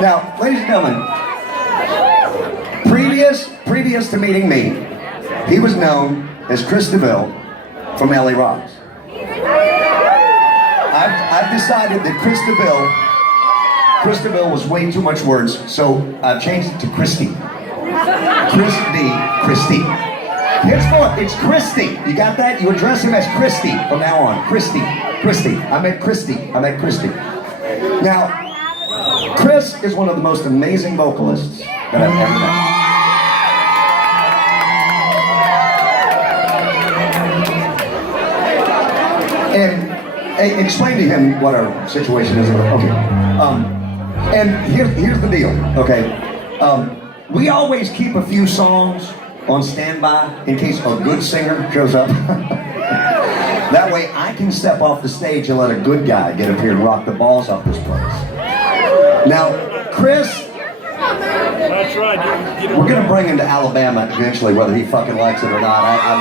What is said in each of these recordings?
Now, ladies and gentlemen, previous to meeting me, he was known as Kriss Deville from LA Rocks. I've decided that Kriss Deville was way too much words, so I've changed it to Christy. Christy. Henceforth, it's Christy. You got that? You address him as Christy from now on. Christy. I meant Christy. Now, Kriss is one of the most amazing vocalists that I've ever met. And explain to him what our situation is. Okay. And here's the deal. Okay. We always keep a few songs on standby in case a good singer shows up. That way I can step off the stage and let a good guy get up here and rock the balls off this place. Now, Kriss, that's right. We're gonna bring him to Alabama eventually, whether he fucking likes it or not. I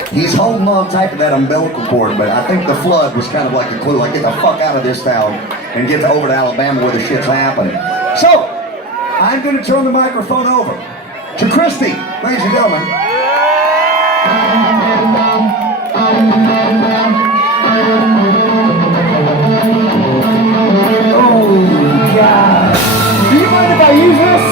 mean, he's holding on tight to that umbilical cord, but I think the flood was kind of like a clue, like get the fuck out of this town and get over to Alabama where the shit's happening. So, I'm gonna turn the microphone over to Christy, ladies and gentlemen. Oh God! Do you mind if I use this?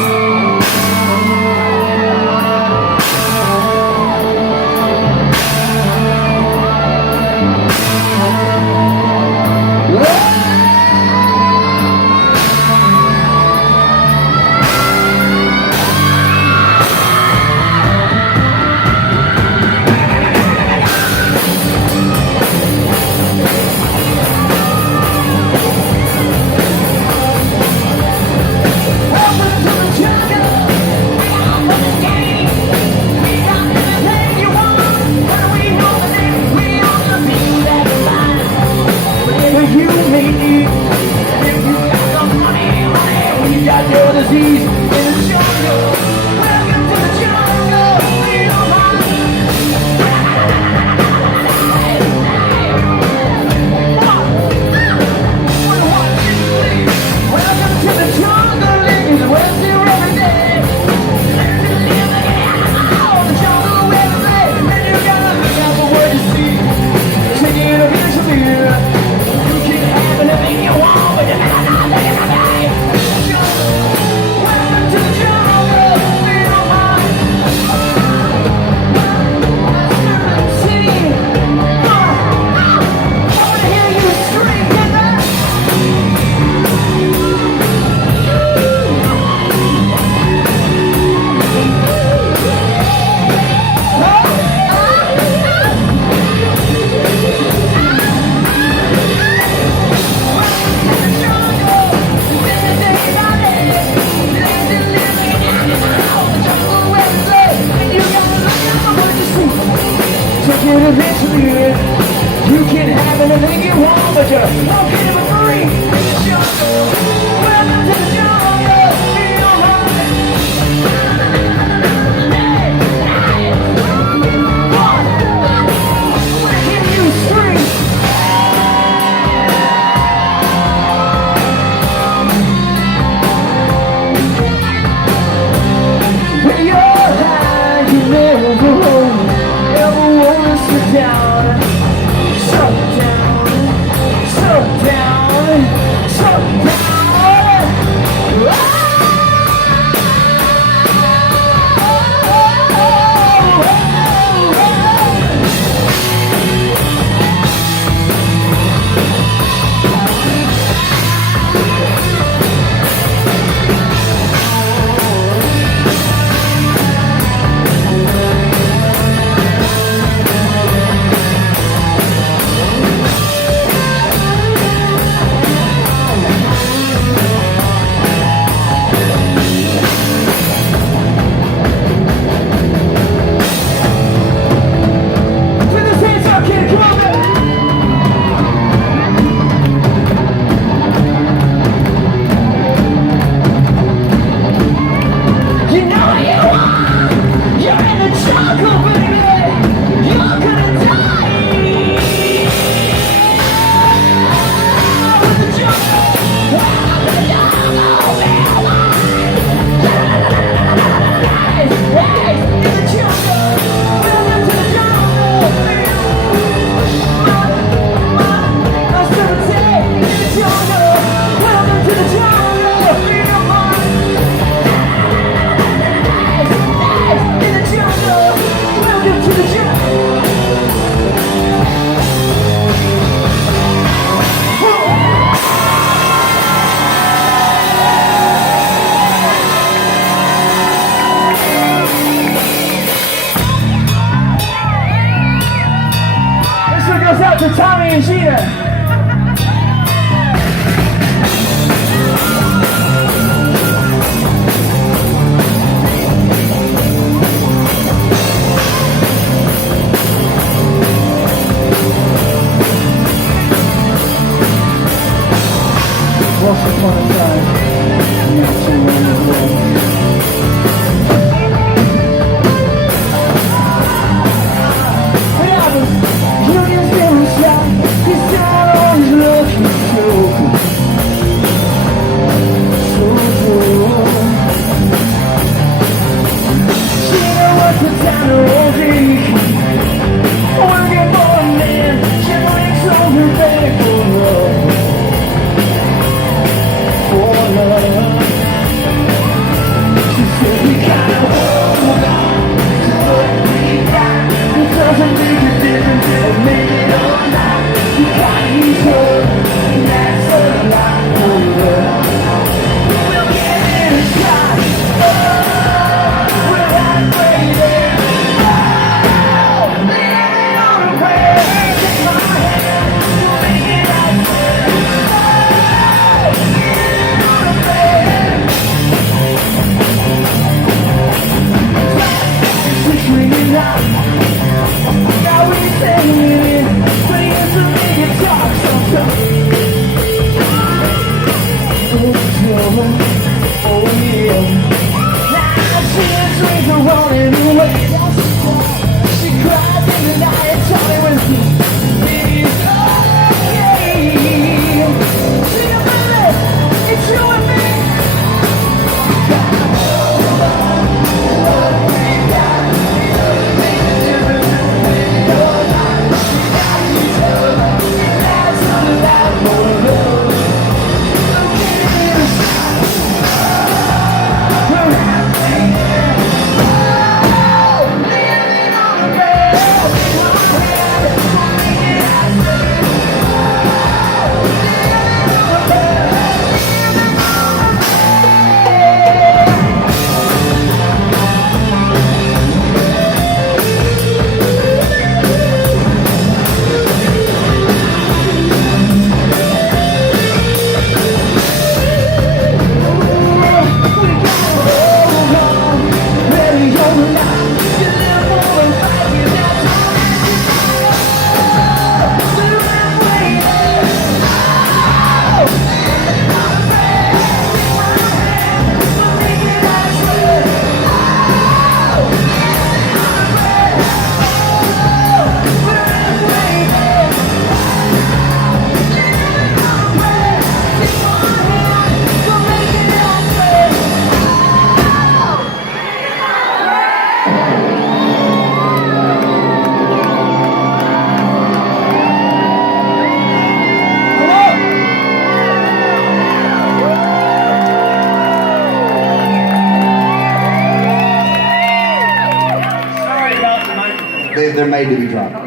Disease in the jungle. Welcome to the jungle. We don't mind. Welcome to the jungle. Living the West here every day. Oh, the jungle every day. And you gotta look out for what you see. Taking it eventually. You can have anything you want, but you're not taking it away. Eventually, you can have anything you want, but you're not getting for free. In the jungle, welcome to the jungle. Feel right. One, I hear you scream. When you're high, you never go home. Sit down, shut down, shut down. Once upon a time, not too long ago. When I was young and very shy, this town always looking so good. So good. She was the town of Wlcm. Working for a man, she makes all her back for love. She said we gotta hold on to what we got. It doesn't make a difference if we make it or not. We got each other, and that's a lot for love. We'll give it a shot. Oh, we're not waiting. Oh, living on a prayer. Take my hand, we'll make it out there. Now we singing it, playing some big guitar sometimes. Oh yeah. Now she and dreams are running away. She cried in the night and told me when it's okay. She a baby, it's you and me. They're made to be dropped.